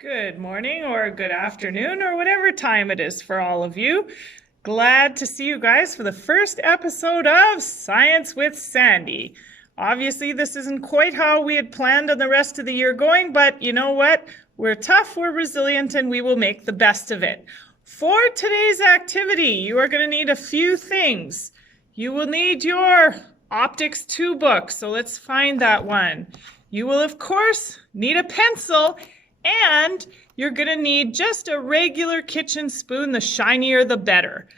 Good morning or good afternoon or whatever time it is for all of you. Glad to see you guys for the first episode of Science with Sandy. Obviously, this isn't quite how we had planned on the rest of the year going, but you know what? We're tough, we're resilient, and we will make the best of it. For today's activity, you are going to need a few things. You will need your Optics 2 book, so let's find that one. You will, of course, need a pencil, and you're going to need just a regular kitchen spoon, the shinier the better.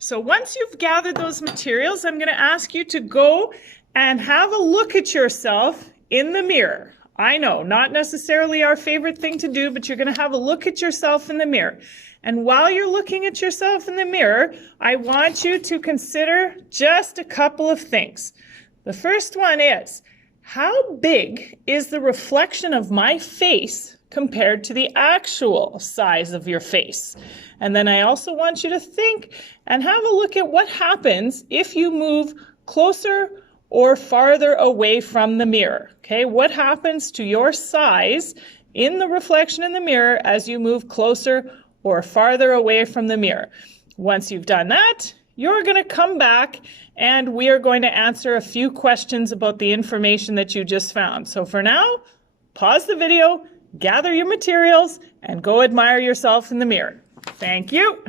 So once you've gathered those materials, I'm going to ask you to go and have a look at yourself in the mirror. I know, not necessarily our favorite thing to do, but you're going to have a look at yourself in the mirror. And while you're looking at yourself in the mirror, I want you to consider just a couple of things. The first one is, how big is the reflection of my face compared to the actual size of your face? And then I also want you to think and have a look at what happens if you move closer or farther away from the mirror. Okay, what happens to your size in the reflection in the mirror as you move closer or farther away from the mirror? Once you've done that, you're going to come back and we are going to answer a few questions about the information that you just found. So for now, pause the video, gather your materials, and go admire yourself in the mirror. Thank you.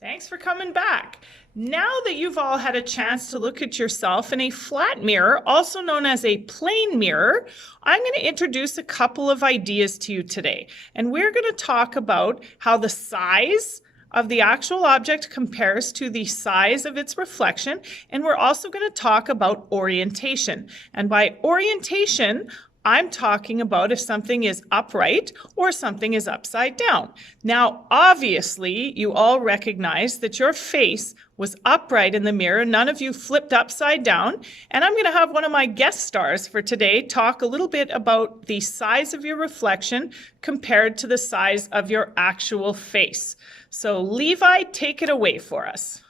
Thanks for coming back. Now that you've all had a chance to look at yourself in a flat mirror, also known as a plane mirror, I'm going to introduce a couple of ideas to you today. And we're going to talk about how the size of the actual object compares to the size of its reflection. And we're also going to talk about orientation. And by orientation, I'm talking about if something is upright or something is upside down. Now, obviously, you all recognize that your face was upright in the mirror. None of you flipped upside down. And I'm going to have one of my guest stars for today talk a little bit about the size of your reflection compared to the size of your actual face. So, Levi, take it away for us.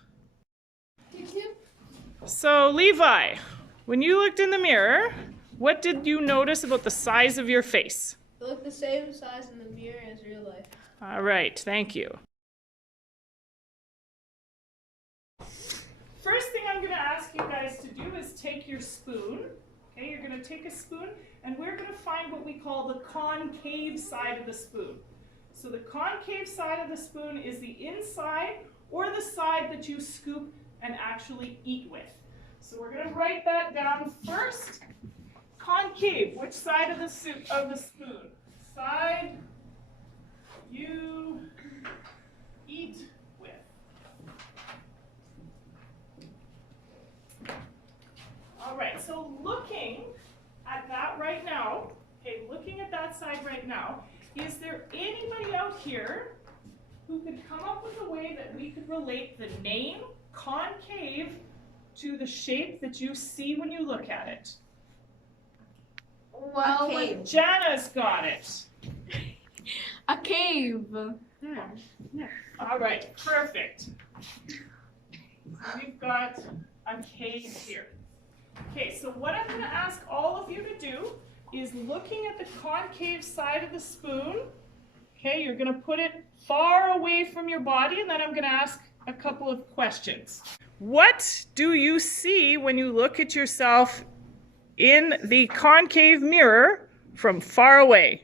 Thank you. So, Levi, when you looked in the mirror, what did you notice about the size of your face? It looked the same size in the mirror as real life. All right, thank you. First thing I'm going to ask you guys to do is take your spoon. Okay, you're going to take a spoon and we're going to find what we call the concave side of the spoon. So the concave side of the spoon is the inside or the side that you scoop and actually eat with. So we're going to write that down first. Concave, which side of the spoon? Side you eat with. All right, so looking at that right now, okay, looking at that side right now, is there anybody out here who could come up with a way that we could relate the name concave to the shape that you see when you look at it? Well, Jana's got it. a cave. All right, perfect. We've got a cave here. Okay, so what I'm going to ask all of you to do is looking at the concave side of the spoon. Okay, you're going to put it far away from your body, and then I'm going to ask a couple of questions. What do you see when you look at yourself in the concave mirror from far away?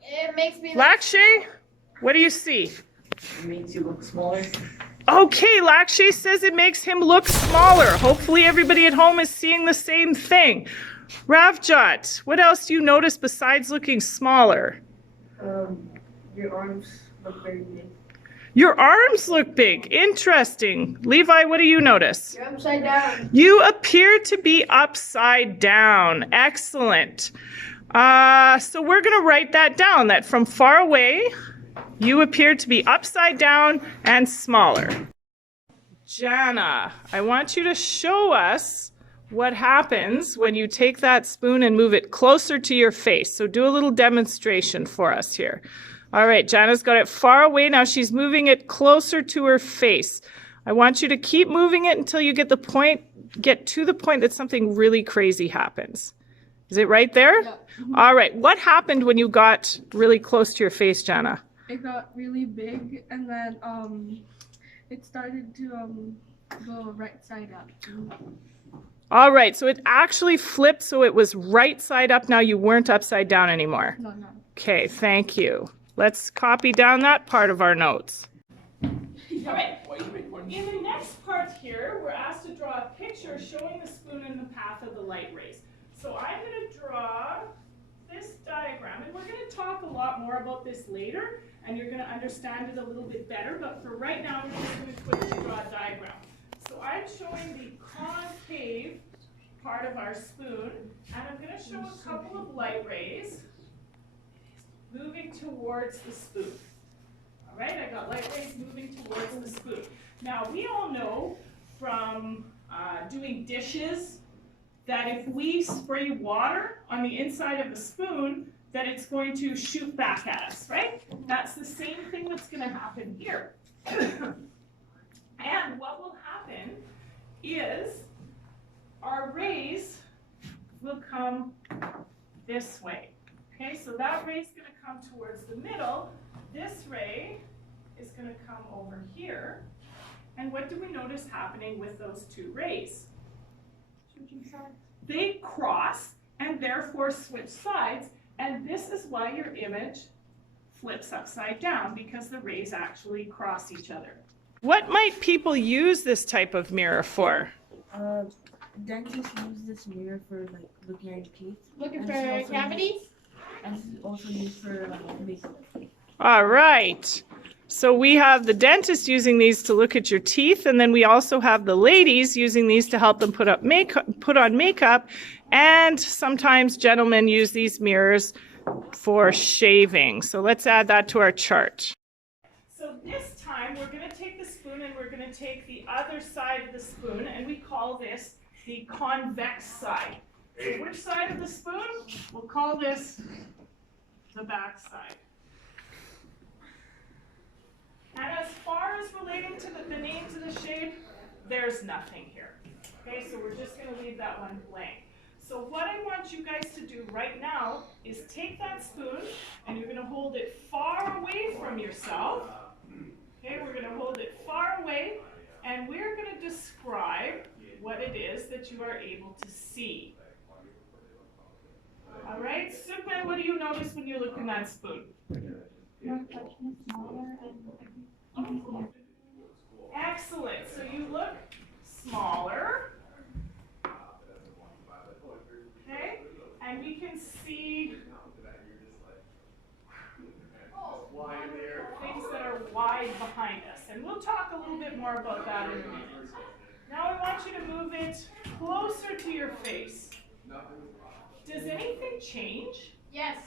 It makes me Lakshay, what do you see? It makes you look smaller. Okay, Lakshay says it makes him look smaller. Hopefully everybody at home is seeing the same thing. Ravjot, what else do you notice besides looking smaller? Your arms look very big. Your arms look big. Interesting. Levi, what do you notice? You're upside down. You appear to be upside down. Excellent. So we're going to write that down, that from far away, you appear to be upside down and smaller. Jana, I want you to show us what happens when you take that spoon and move it closer to your face. So do a little demonstration for us here. All right, Jana's got it far away. Now she's moving it closer to her face. I want you to keep moving it until you get to the point that something really crazy happens. Is it right there? Yeah. All right. What happened when you got really close to your face, Jana? It got really big, and then it started to go right side up. All right. So it actually flipped so it was right side up. Now you weren't upside down anymore. No. Okay. Thank you. Let's copy down that part of our notes. All right. In the next part here, we're asked to draw a picture showing the spoon in the path of the light rays. So I'm going to draw this diagram, and we're going to talk a lot more about this later, and you're going to understand it a little bit better, but for right now, we're just going to quickly draw a diagram. So I'm showing the concave part of our spoon, and I'm going to show a couple of light rays moving towards the spoon. All right, I got light rays moving towards the spoon. Now, we all know from doing dishes that if we spray water on the inside of the spoon, that it's going to shoot back at us, right? That's the same thing that's going to happen here. And what will happen is our rays will come this way. Okay, so that ray is going to come towards the middle. This ray is going to come over here. And what do we notice happening with those two rays? They cross and therefore switch sides, and this is why your image flips upside down, because the rays actually cross each other. What might people use this type of mirror for? Dentists use this mirror for like looking at your teeth. Looking And for it's also cavities? And it's also used for makeup. All right. So we have the dentist using these to look at your teeth, and then we also have the ladies using these to help them put on makeup, and sometimes gentlemen use these mirrors for shaving. So let's add that to our chart. So this time we're going to take the spoon and we're going to take the other side of the spoon, and we call this the convex side. So which side of the spoon? We'll call this the back side. And as far as relating to the names of the shape, there's nothing here. Okay, so we're just going to leave that one blank. So what I want you guys to do right now is take that spoon and you're going to hold it far away from yourself. Okay, we're going to hold it far away, and we're going to describe what it is that you are able to see. All right, Super, what do you notice when you look in that spoon? Excellent. So you look smaller. Okay? And we can see things that are wide behind us. And we'll talk a little bit more about that in a minute. Now I want you to move it closer to your face. Does anything change? Yes.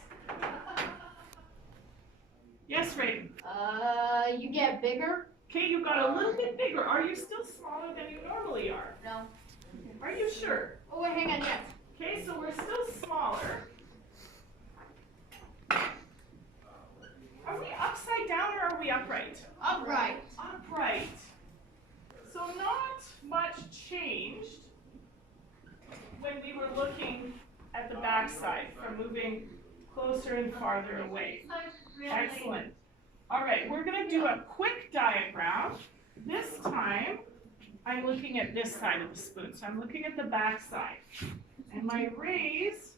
Yes, Raiden. You get bigger? Okay, you got a little bit bigger. Are you still smaller than you normally are? No. Are you sure? Oh, wait, hang on, yes. Okay, so we're still smaller. Are we upside down or are we upright? Upright. Upright. So not much changed when we were looking at the back side from moving closer and farther away. Excellent. All right, we're going to do a quick diagram. This time, I'm looking at this side of the spoon. So I'm looking at the back side. And my rays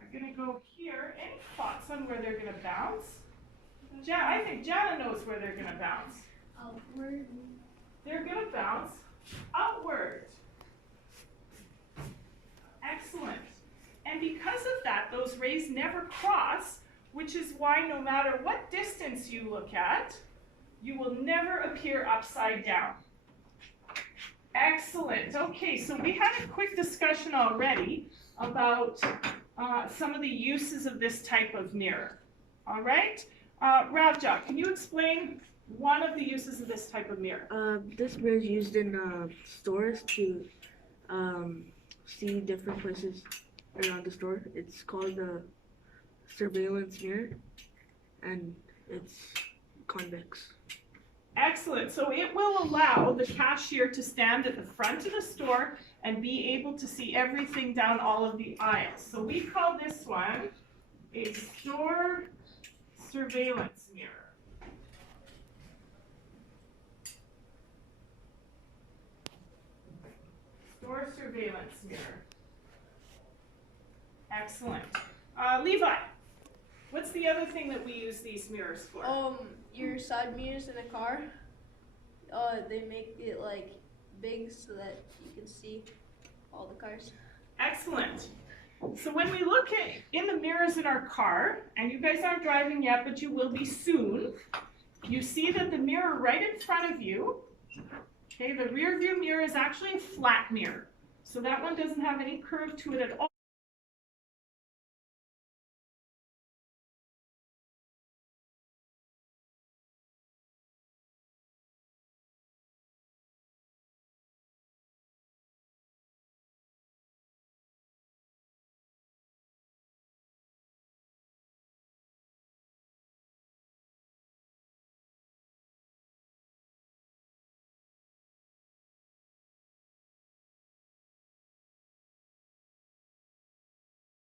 are going to go here. Any thoughts on where they're going to bounce? I think Jana knows where they're going to bounce. Outward. They're going to bounce outward. Excellent. And because of that, those rays never cross, which is why no matter what distance you look at, you will never appear upside down. Excellent. Okay, so we had a quick discussion already about some of the uses of this type of mirror. All right? Ravja, can you explain one of the uses of this type of mirror? This mirror is used in stores to see different places around the store. It's called a surveillance mirror, and it's convex. Excellent. So it will allow the cashier to stand at the front of the store and be able to see everything down all of the aisles. So we call this one a store surveillance mirror. Store surveillance mirror. Excellent. Levi, what's the other thing that we use these mirrors for? Your side mirrors in a car. They make it like big so that you can see all the cars. Excellent. So when we look in the mirrors in our car, and you guys aren't driving yet, but you will be soon, you see that the mirror right in front of you, okay, the rear view mirror is actually a flat mirror. So that one doesn't have any curve to it at all.